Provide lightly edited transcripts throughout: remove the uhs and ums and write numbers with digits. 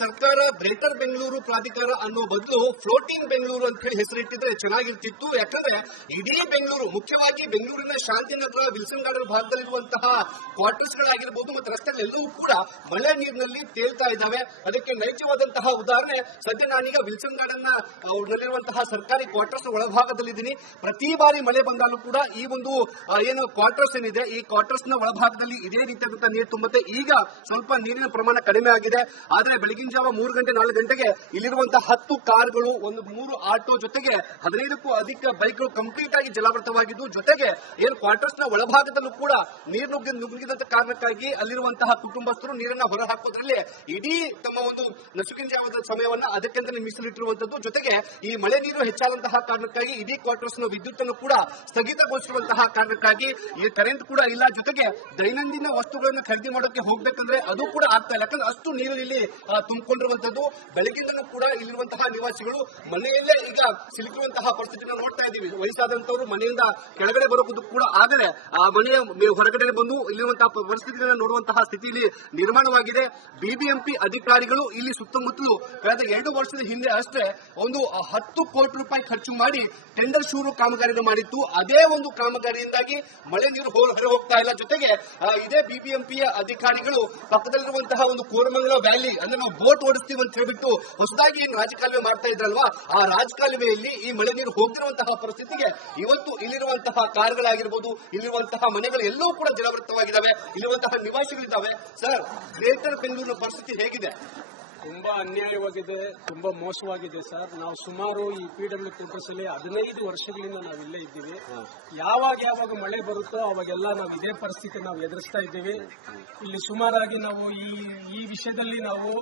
ಸರ್ಕಾರ ಗ್ರೇಟರ್ ಬೆಂಗಳೂರು ಪ್ರಾಧಿಕಾರ ಅನ್ನೋ ಬದಲು ಫ್ಲೋಟಿಂಗ್ ಬೆಂಗಳೂರು ಅಂತ ಹೇಳಿ ಹೆಸರಿಟ್ಟಿದ್ರೆ ಚೆನ್ನಾಗಿರ್ತಿತ್ತು. ಯಾಕಂದ್ರೆ ಇಡೀ ಬೆಂಗಳೂರು, ಮುಖ್ಯವಾಗಿ ಬೆಂಗಳೂರಿನ ಶಾಂತಿನಗರ, ವಿಲ್ಸನ್ ಗಾರ್ಡನ್ ಭಾಗದಲ್ಲಿರುವಂತಹ ಕ್ವಾರ್ಟರ್ಸ್ ಗಳಾಗಿರಬಹುದು ಮತ್ತು ರಸ್ತೆಗಳೆಲ್ಲವೂ ಕೂಡ ಮಳೆ ನೀರಿನಲ್ಲಿ ತೇಲ್ತಾ ಇದ್ದಾವೆ. ಅದಕ್ಕೆ ನೈಜವಾದಂತಹ ಉದಾಹರಣೆ, ಸದ್ಯ ನಾನೀಗ ವಿಲ್ಸನ್ ಗಾರ್ಡನ್ ನಲ್ಲಿರುವಂತಹ ಸರ್ಕಾರಿ ಕ್ವಾರ್ಟರ್ಸ್ ಒಳಭಾಗದಲ್ಲಿದ್ದೀನಿ. ಪ್ರತಿ ಬಾರಿ ಮಳೆ ಬಂದಾಲೂ ಕೂಡ ಈ ಒಂದು ಏನು ಕ್ವಾರ್ಟರ್ಸ್ ಏನಿದೆ, ಈ ಕ್ವಾರ್ಟರ್ಸ್ ನ ಒಳಭಾಗದಲ್ಲಿ ಇದೇ ರೀತಿಯಾದಂತಹ ನೀರು ತುಂಬುತ್ತೆ. ಈಗ ಸ್ವಲ್ಪ ನೀರಿನ ಪ್ರಮಾಣ ಕಡಿಮೆ ಆಗಿದೆ. ಆದರೆ ಬೆಳಗಿನ ಜಾವ 3 ಗಂಟೆ 4 ಗಂಟೆಗೆ ಇಲ್ಲಿರುವಂತಹ 10 ಕಾರ್ಗಳು, 3 ಆಟೋ ಜೊತೆಗೆ 15ಕ್ಕೂ ಅಧಿಕ ಬೈಕ್ಗಳು ಕಂಪ್ಲೀಟ್ ಆಗಿ ಜಲಾವೃತವಾಗಿದ್ದು, ಜೊತೆಗೆ ಏನು ಕ್ವಾರ್ಟರ್ಸ್ ನ ಒಳಭಾಗದಲ್ಲೂ ಕೂಡ ನೀರು ನುಗ್ಗಿದಂತ ಕಾರಣಕ್ಕಾಗಿ ಅಲ್ಲಿರುವಂತಹ ಕುಟುಂಬಸ್ಥರು ನೀರನ್ನ ಹೊರ ಹಾಕೋದ್ರಲ್ಲಿ ಇಡೀ ತಮ್ಮ ಒಂದು ನಸುಕಿನ ಜಾವದ ಸಮಯವನ್ನ ಅದಕ್ಕೆಂತಲೇ ಮೀಸಲಿಟ್ಟಿರುವಂತದ್ದು. ಜೊತೆಗೆ ಈ ಮಳೆ ನೀರು ಹೆಚ್ಚಾದಂತಹ ಕಾರಣಕ್ಕಾಗಿ ಇಡೀ ಕ್ವಾರ್ಟರ್ಸ್ ನ ವಿದ್ಯುತ್ ಅನ್ನು ಕೂಡ ಸ್ಥಗಿತಗೊಳಿಸಿರುವಂತಹ ಕಾರಣಕ್ಕಾಗಿ ಈ ಕರೆಂಟ್ ಕೂಡ ಇಲ್ಲ. ಜೊತೆಗೆ ದೈನಂದಿನ ವಸ್ತುಗಳನ್ನು ಖರೀದಿ ಮಾಡೋಕೆ ಹೋಗ್ಬೇಕಂದ್ರೆ ಅದು ಕೂಡ ಆಗ್ತಾ ಇಲ್ಲ, ಯಾಕಂದ್ರೆ ಅಷ್ಟು ನೀರು ಇಲ್ಲಿ ತುಂಬಿಕೊಂಡಿರುವಂತದ್ದು. ಬೆಳಗಿಂದಲೂ ಕೂಡ ಇಲ್ಲಿರುವಂತಹ ನಿವಾಸಿಗಳು ಮನೆಯಲ್ಲೇ ಈಗ ಸಿಲುಕಿರುವಂತಹ ಪರಿಸ್ಥಿತಿಯನ್ನು ನೋಡ್ತಾ ಇದ್ದೀವಿ. ವಯಸ್ಸಾದಂತವರು ಮನೆಯಿಂದ ಕೆಳಗಡೆ ಬರೋದು ಕೂಡ ಆಗದೆ ಆ ಮನೆಯ ಹೊರಗಡೆ ಬಂದು ಇಲ್ಲಿರುವಂತಹ ಪರಿಸ್ಥಿತಿಗಳನ್ನು ನೋಡುವಂತಹ ಸ್ಥಿತಿಯಲ್ಲಿ ನಿರ್ಮಾಣವಾಗಿದೆ. ಬಿಬಿಎಂಪಿ ಅಧಿಕಾರಿಗಳು ಇಲ್ಲಿ ಸುತ್ತಮುತ್ತಲು ಕಳೆದ 2 ವರ್ಷದ ಹಿಂದೆ ಅಷ್ಟೇ ಒಂದು 10 ಕೋಟಿ ರೂಪಾಯಿ ಖರ್ಚು ಮಾಡಿ ಟೆಂಡರ್ ಶುರು ಕಾಮಗಾರಿಯನ್ನು ಮಾಡಿತ್ತು. ಅದೇ ಒಂದು ಕಾಮಗಾರಿಯಿಂದಾಗಿ ಮಳೆ ನೀರು ಹೊರ ಹೋಗ್ತಾ ಇಲ್ಲ. ಜೊತೆಗೆ ಇದೇ ಬಿಬಿಎಂಪಿಯ ಅಧಿಕಾರಿಗಳು ಪಕ್ಕದಲ್ಲಿರುವಂತಹ ಒಂದು ಕೋರಮಂಗಲ ವ್ಯಾಲಿ ಅಂದ್ರೆ ನಾವು ಬೋಟ್ ಓಡಿಸ್ತೀವಿ ಅಂತ ಹೇಳ್ಬಿಟ್ಟು ಹೊಸದಾಗಿ ಏನು ರಾಜಕಾಲುವೆ ಮಾಡ್ತಾ ಇದ್ರಲ್ವಾ, ಆ ರಾಜಕಾಲುವೆಯಲ್ಲಿ ಈ ಮಳೆ ನೀರು ಹೋಗ್ತಿರುವಂತಹ ಪರಿಸ್ಥಿತಿಗೆ ಇವತ್ತು ಇಲ್ಲಿರುವಂತಹ ಕಾರ್ಗಳಾಗಿರ್ಬೋದು, ಇಲ್ಲಿರುವಂತಹ ಮನೆಗಳು ಎಲ್ಲವೂ ಕೂಡ ಜಲಾವೃತವಾಗಿದ್ದಾವೆ, ಇಲ್ಲಿರುವಂತಹ ನಿವಾಸಿಗಳಿದ್ದಾವೆ. ಸರ್, ಗ್ರೇಟರ್ ಬೆಂಗಳೂರಿನ ಪರಿಸ್ಥಿತಿ ಹೇಗಿದೆ? ತುಂಬಾ ಅನ್ಯಾಯವಾಗಿದೆ, ತುಂಬಾ ಮೋಸವಾಗಿದೆ ಸರ್. ನಾವು ಸುಮಾರು ಈ PW ಕ್ವಾರ್ಟರ್ಸ್ ಅಲ್ಲಿ 15 ವರ್ಷಗಳಿಂದ ನಾವು ಇಲ್ಲೇ ಇದ್ದೀವಿ. ಯಾವಾಗ ಮಳೆ ಬರುತ್ತೋ ಅವಾಗೆಲ್ಲ ನಾವು ಇದೇ ಪರಿಸ್ಥಿತಿ ನಾವು ಎದುರಿಸ್ತಾ ಇದ್ದೀವಿ. ಇಲ್ಲಿ ಸುಮಾರಾಗಿ ನಾವು ಈ ವಿಷಯದಲ್ಲಿ ನಾವು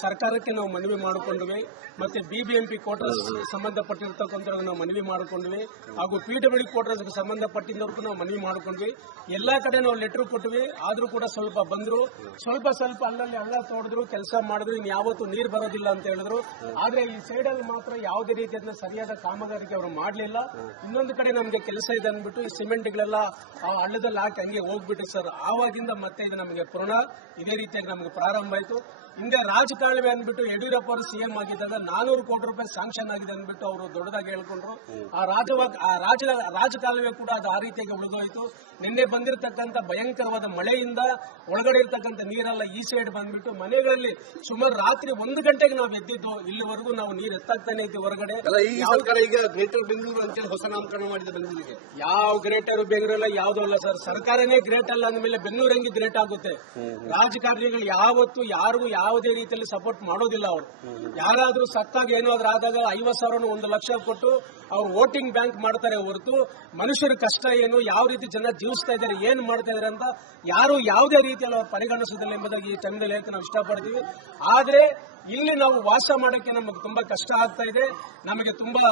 ಸರ್ಕಾರಕ್ಕೆ ನಾವು ಮನವಿ ಮಾಡಿಕೊಂಡ್ವಿ, ಮತ್ತೆ ಬಿಬಿಎಂಪಿ ಕ್ವಾರ್ಟರ್ಸ್ ಸಂಬಂಧಪಟ್ಟಿರ್ತಕ್ಕಂಥ ನಾವು ಮನವಿ ಮಾಡಿಕೊಂಡ್ವಿ, ಹಾಗೂ PW ಕ್ವಾರ್ಟರ್ಸ್ ಸಂಬಂಧಪಟ್ಟಿದ್ದವ್ರಿಗೂ ನಾವು ಮನವಿ ಮಾಡಿಕೊಂಡ್ವಿ. ಎಲ್ಲಾ ಕಡೆ ನಾವು ಲೆಟರ್ ಕೊಟ್ವಿ. ಆದ್ರೂ ಕೂಡ ಸ್ವಲ್ಪ ಬಂದ್ರು, ಸ್ವಲ್ಪ ಅಲ್ಲಲ್ಲಿ ಹಳ್ಳ ತೋಡಿದ್ರು, ಕೆಲಸ ಮಾಡಿದ್ರು, ಇನ್ ಯಾವತ್ತೂ ನೀರು ಬರೋದಿಲ್ಲ ಅಂತ ಹೇಳಿದ್ರು. ಆದ್ರೆ ಈ ಸೈಡ್ ಅಲ್ಲಿ ಮಾತ್ರ ಯಾವುದೇ ರೀತಿಯ ಸರಿಯಾದ ಕಾಮಗಾರಿಗೆ ಅವರು ಮಾಡಲಿಲ್ಲ. ಇನ್ನೊಂದು ಕಡೆ ನಮಗೆ ಕೆಲಸ ಇದೆ ಅಂದ್ಬಿಟ್ಟು ಈ ಸಿಮೆಂಟ್ಗಳೆಲ್ಲ ಆ ಹಳ್ಳದಲ್ಲಿ ಹಾಕಿ ಹಂಗೆ ಹೋಗ್ಬಿಟ್ಟು ಸರ್, ಆವಾಗಿಂದ ಮತ್ತೆ ಇದು ನಮಗೆ ಪುನಃ ಇದೇ ರೀತಿಯಾಗಿ ನಮಗೆ ಪ್ರಾರಂಭ ಆಯಿತು. ಹಿಂಗೆ ರಾಜಕಾಲುವೆ ಅಂದ್ಬಿಟ್ಟು ಯಡಿಯೂರಪ್ಪ ಅವರು ಸಿಎಂ ಆಗಿದ್ದಾಗ 400 ಕೋಟಿ ರೂಪಾಯಿ ಸ್ಯಾಂಕ್ಷನ್ ಆಗಿದೆ ಅಂದ್ಬಿಟ್ಟು ಅವರು ದೊಡ್ಡದಾಗಿ ಹೇಳ್ಕೊಂಡ್ರು. ರಾಜಕಾಲುವೆ ಕೂಡ ಅದು ಆ ರೀತಿಯಾಗಿ ಉಳಿದೋಯ್ತು. ನಿನ್ನೆ ಬಂದಿರತಕ್ಕಂಥ ಭಯಂಕರವಾದ ಮಳೆಯಿಂದ ಒಳಗಡೆ ಇರ್ತಕ್ಕಂಥ ನೀರೆಲ್ಲ ಈ ಸೈಡ್ ಬಂದ್ಬಿಟ್ಟು ಮನೆಗಳಲ್ಲಿ ಸುಮಾರು ರಾತ್ರಿ 1 ಗಂಟೆಗೆ ನಾವು ಎದ್ದಿದ್ದು, ಇಲ್ಲಿವರೆಗೂ ನಾವು ನೀರು ಎತ್ತಾಗ್ತಾನೆ ಇದ್ದೀವಿ ಹೊರಗಡೆ. ಈಗ ಗ್ರೇಟರ್ ಬೆಂಗಳೂರು ಅಂತೇಳಿ ಹೊಸ ನಾಮಕರಣ ಮಾಡಿದ ಬೆಂಗಳೂರಿಗೆ ಯಾವ ಗ್ರೇಟರ್ ಬೆಂಗಳೂರಲ್ಲ ಯಾವುದೂ ಅಲ್ಲ ಸರ್. ಸರ್ಕಾರನೇ ಗ್ರೇಟ್ ಅಲ್ಲ ಅಂದಮೇಲೆ ಬೆಂಗಳೂರು ಹೆಂಗೆ ಗ್ರೇಟ್ ಆಗುತ್ತೆ? ರಾಜಕಾರಣಿಗಳು ಯಾವತ್ತು ಯಾರಿಗೂ ಯಾವುದೇ ರೀತಿಯಲ್ಲಿ ಸಪೋರ್ಟ್ ಮಾಡೋದಿಲ್ಲ. ಅವರು ಯಾರಾದ್ರೂ ಸತ್ತಾಗ ಏನಾದ್ರೂ ಆದಾಗ 50,000 1 ಲಕ್ಷ ಕೊಟ್ಟು ಅವ್ರು ವೋಟಿಂಗ್ ಬ್ಯಾಂಕ್ ಮಾಡ್ತಾರೆ ಹೊರತು ಮನುಷ್ಯರ ಕಷ್ಟ ಏನು, ಯಾವ ರೀತಿ ಜನ ಜೀವಿಸ್ತಾ ಇದ್ದಾರೆ, ಏನ್ ಮಾಡ್ತಾ ಇದಾರೆ ಅಂತ ಯಾರು ಯಾವುದೇ ರೀತಿಯಲ್ಲಿ ಅವ್ರು ಪರಿಗಣಿಸೋದಿಲ್ಲ ಎಂಬುದಾಗಿ ಈ ಟೈಮ್ನಲ್ಲಿ ಹೇಳಕ್ಕೆ ನಾವು ಇಷ್ಟಪಡ್ತೀವಿ. ಆದ್ರೆ ಇಲ್ಲಿ ನಾವು ವಾಸ ಮಾಡೋಕ್ಕೆ ನಮಗೆ ತುಂಬಾ ಕಷ್ಟ ಆಗ್ತಾ ಇದೆ. ನಮಗೆ ತುಂಬಾ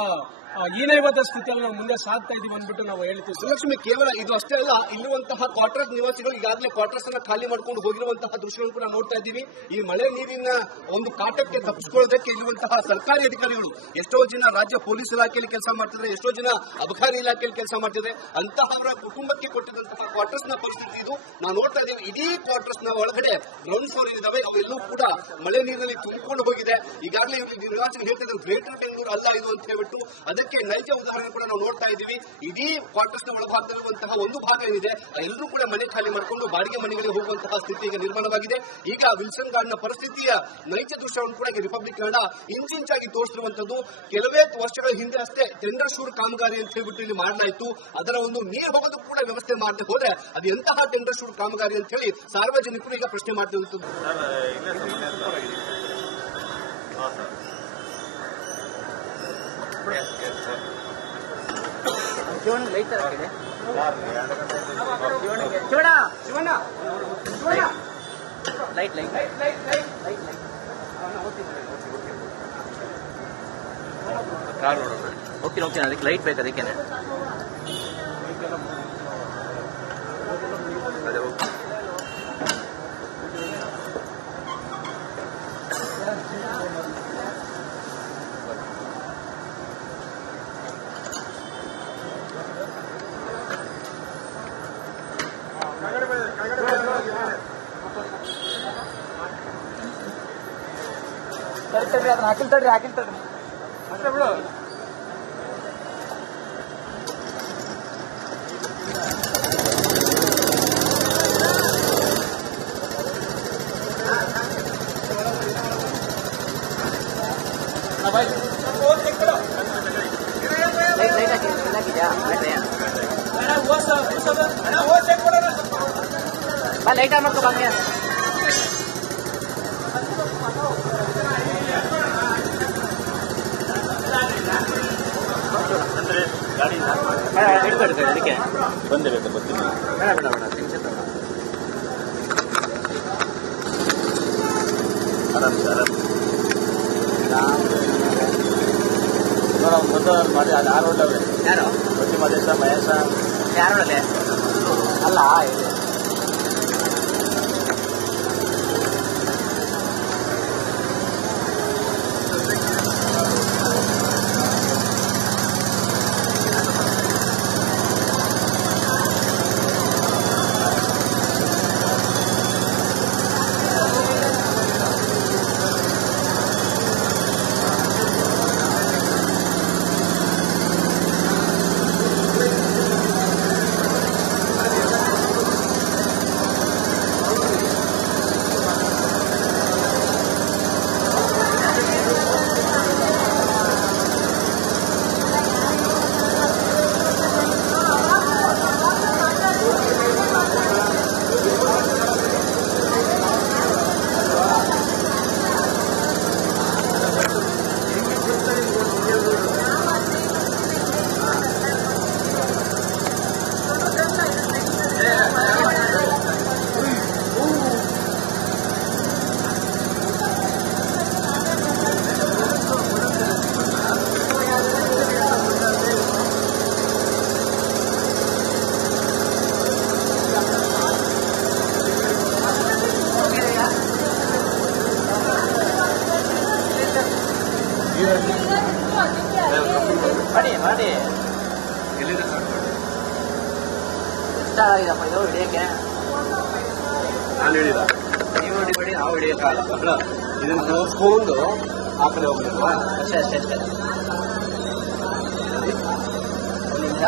ಹೀನವಾದ ಸ್ಥಿತಿಯಲ್ಲಿ ನಾವು ಮುಂದೆ ಸಾಗ್ತಾ ಇದೀವಿ ಅಂದ್ಬಿಟ್ಟು ನಾವು ಹೇಳ್ತೀವಿ. ಸುಲಕ್ಷ್ಮಿ, ಕೇವಲ ಇದು ಅಷ್ಟೇ ಅಲ್ಲ, ಇಲ್ಲಿರುವಂತಹ ಕ್ವಾರ್ಟರ್ಸ್ ನಿವಾಸಿಗಳು ಈಗಾಗಲೇ ಕ್ವಾರ್ಟರ್ಸ್ ಅನ್ನ ಖಾಲಿ ಮಾಡ್ಕೊಂಡು ಹೋಗಿರುವಂತಹ ದೃಶ್ಯಗಳನ್ನು ಕೂಡ ನೋಡ್ತಾ ಇದ್ದೀವಿ. ಈ ಮಳೆ ನೀರಿನ ಒಂದು ಕಾಟಕ್ಕೆ ತಪ್ಪಿಸಿಕೊಳ್ಳೋದಕ್ಕೆ ಇರುವಂತಹ ಸರ್ಕಾರಿ ಅಧಿಕಾರಿಗಳು ಎಷ್ಟೋ ಜನ ರಾಜ್ಯ ಪೊಲೀಸ್ ಇಲಾಖೆಯಲ್ಲಿ ಕೆಲಸ ಮಾಡ್ತಿದ್ದಾರೆ, ಎಷ್ಟೋ ಜನ ಅಬಕಾರಿ ಇಲಾಖೆಯಲ್ಲಿ ಕೆಲಸ ಮಾಡ್ತಿದ್ದಾರೆ. ಅಂತಹವರ ಕುಟುಂಬಕ್ಕೆ ಕೊಟ್ಟಿದ್ದಂತಹ ಕ್ವಾರ್ಟರ್ಸ್ ನ ಪರಿಸ್ಥಿತಿ ಇದು. ನಾವು ನೋಡ್ತಾ ಇದ್ದೀವಿ, ಇಡೀ ಕ್ವಾರ್ಟರ್ಸ್ ನ ಒಳಗಡೆ ಗ್ರೌಂಡ್ ಫ್ಲೋರ್ ಇದ್ದಾವೆ, ಅವೆಲ್ಲೂ ಕೂಡ ಮಳೆ ನೀರಿನಲ್ಲಿ ತುಂಬಿಕೊಂಡು ಹೋಗಿದೆ. ಈಗಾಗಲೇ ನಿವಾಸಿಗಳು ಹೇಳ್ತಿದ್ದಾರೆ ಗ್ರೇಟರ್ ಬೆಂಗಳೂರು ಅಲ್ಲ ಇದು ಅಂತ ಹೇಳ್ಬಿಟ್ಟು. ಅದಕ್ಕೆ ನೈಜ ಉದಾಹರಣೆ ಕೂಡ ನಾವು ನೋಡ್ತಾ ಇದ್ದೀವಿ. ಇಡೀ ಕ್ವಾರ್ಟರ್ಸ್ ನ ಒಳಭಾಗದಲ್ಲಿರುವಂತಹ ಒಂದು ಭಾಗ ಏನಿದೆ, ಎಲ್ಲರೂ ಕೂಡ ಮನೆ ಖಾಲಿ ಮಾಡಿಕೊಂಡು ಬಾಡಿಗೆ ಮನೆಗಳಿಗೆ ಹೋಗುವಂತಹ ಸ್ಥಿತಿ ಈಗ ನಿರ್ಮಾಣವಾಗಿದೆ. ಈಗ ವಿಲ್ಸನ್ ಗಾರ್ಡನ್ ಪರಿಸ್ಥಿತಿಯ ನೈಜ ದೃಶ್ಯವನ್ನು ಕೂಡ ರಿಪಬ್ಲಿಕ್ ಕನ್ನಡ ಇಂಚಿಂಚಾಗಿ ತೋರಿಸಿರುವಂತದ್ದು. ಕೆಲವೇ ವರ್ಷಗಳ ಹಿಂದೆ ಅಷ್ಟೇ ಟೆಂಡರ್ ಶೂರ್ ಕಾಮಗಾರಿ ಅಂತ ಹೇಳ್ಬಿಟ್ಟು ಇಲ್ಲಿ ಮಾಡಲಾಯಿತು. ಅದರ ಒಂದು ನೀರು ಹೋಗೋದು ಕೂಡ ವ್ಯವಸ್ಥೆ ಮಾಡದೆ ಹೋದ್ರೆ ಅದು ಎಂತಹ ಟೆಂಡರ್ ಶೂರ್ ಕಾಮಗಾರಿ ಅಂತ ಹೇಳಿ ಸಾರ್ವಜನಿಕರು ಈಗ ಪ್ರಶ್ನೆ ಮಾಡ್ತಿರುವಂತದ್ದು. ಓಕೆ ಅದಕ್ಕೆ ಲೈಟ್ ಬೇಕು, ಅದಕ್ಕೇನೆ ತಡ್ರಿ ಅದನ್ನ ಹಾಕಿಲ್ ತಡ್ರಿ ಅಷ್ಟೇ ಬಿಡು. ಲೈಟ್ ಆನ್ ಮಾಡ್ಕೊ ಬನ್ನಿ. ಅದಕ್ಕೆ ಬಂದಿರುತ್ತೆ ಬರ್ತೀನಿ. ಬೇಡ ಬೇಡ ಬೇಡ ಟೆನ್ಷನ್ ತಗೋಣ. ಮೊದಲು ಮಾಡಿ ಅದು 6 ಒಳ್ಳೆ ಯಾರು ಬಡ್ಡಿ ಮದೇಶ ಮಹೇಶ ಯಾರೊಳಗೆ ಅಲ್ಲ ಇದು ಮಾಡಿ ಮಾಡಿ ಇಷ್ಟ ಆಗಿದಪ್ಪ ಇದು ಹಿಡಿಯಕ್ಕೆ. ನಾನು ಹೇಳಿದ ನೀವು ಹಿಡಿಬೇಡಿ, ನಾವು ಹಿಡಿಯೋಕ್ಕಾಗಲ್ಲ. ಇದನ್ನ ತೋರಿಸ್ಕೊಂಡು ಆ ಕಡೆ ಹೋಗ್ಲಿಲ್ವಾ? ಅಷ್ಟೇ ಅಷ್ಟೇ ಅಷ್ಟೇ. ಒಂದು ನಿಮಿಷ.